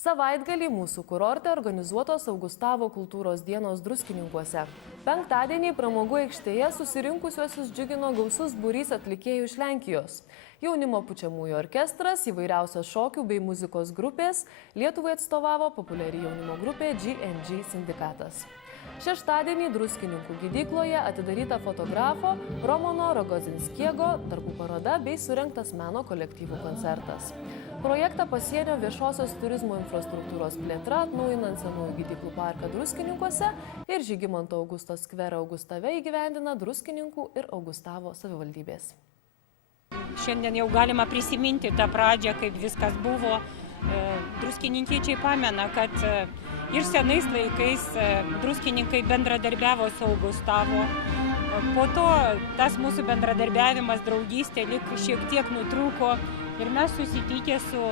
Savaitgalį mūsų kurorte organizuotos Augustavo kultūros dienos Druskininkuose. Penktadienį pramogų aikštėje susirinkusiuosius džiugino gausus būrys atlikėjų iš Lenkijos. Jaunimo pučiamųjų orkestras, įvairiausios šokių bei muzikos grupės, Lietuvai atstovavo populiari jaunimo grupė G&G sindikatas. Šeštadienį Druskininkų gydykloje atidaryta fotografo Romano Rogozinskiego darbų paroda bei surengtas meno kolektyvų koncertas. Projektą Pasienio viešosios turizmo infrastruktūros plėtra, atnaujinant senųjų gydyklų parką Druskininkuose ir Žygimanto Augusto skverą Augustave įgyvendina Druskininkų ir Augustavo savivaldybės. Šiandien jau galima prisiminti tą pradžią, kaip viskas buvo. Druskininkiečiai pamena, kad ir senais laikais druskininkai bendradarbiavo su Augustavo. Po to tas mūsų bendradarbiavimas, draugystė lyg šiek tiek nutrūko ir mes susitikę su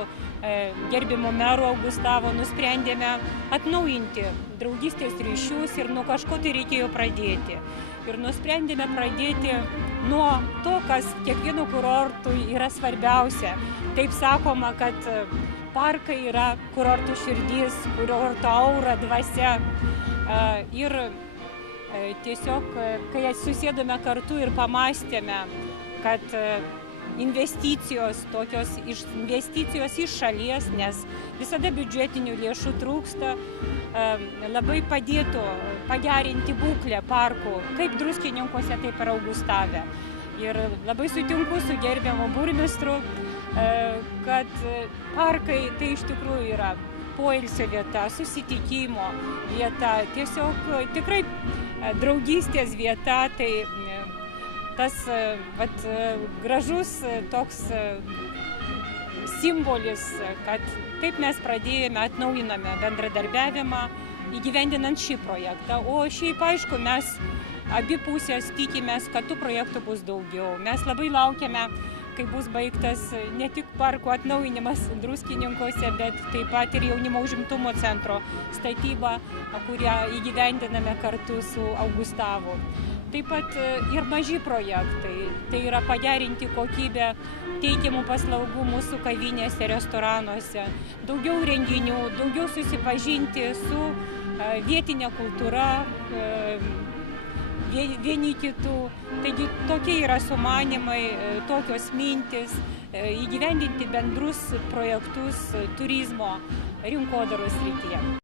gerbiamu meru Augustavo nusprendėme atnaujinti draugystės ryšius ir nuo kažko tai reikėjo pradėti. Ir nusprendėme pradėti nuo to, kas kiekvieno kurortui yra svarbiausia. Taip sakoma, kad parkai yra kurortų širdis, kurorto aura, dvasia. Ir tiesiog, kai susėdome kartu ir pamastėme, kad investicijos iš šalies, nes visada biudžetinių lėšų trūksta, labai padėtų pagerinti būklę parkų, kaip Druskininkuose, taip ir Augustave. Ir labai sutinku su gerbiamu burmistru, kad parkai tai iš tikrųjų yra poilsio vieta, susitikimo vieta, tiesiog tikrai draugystės vieta, tai tas gražus toks simbolis, kad taip mes pradėjome, atnaujiname bendradarbiavimą įgyvendinant šį projektą. O šiaip aišku, mes abi pusės tikimės, kad tų projektų bus daugiau. Mes labai laukiame, kai bus baigtas ne tik parkų atnaujinimas Druskininkuose, bet taip pat ir jaunimo užimtumo centro statyba, kurią įgyvendiname kartu su Augustavu. Taip pat ir maži projektai, tai yra pagerinti kokybę teikiamų paslaugų mūsų kavinėse, restoranuose, daugiau renginių, daugiau susipažinti su vietinė kultūra, vieni kitų. Taigi tokie yra sumanymai, tokios mintis, įgyvendinti bendrus projektus turizmo rinkodaros srityje.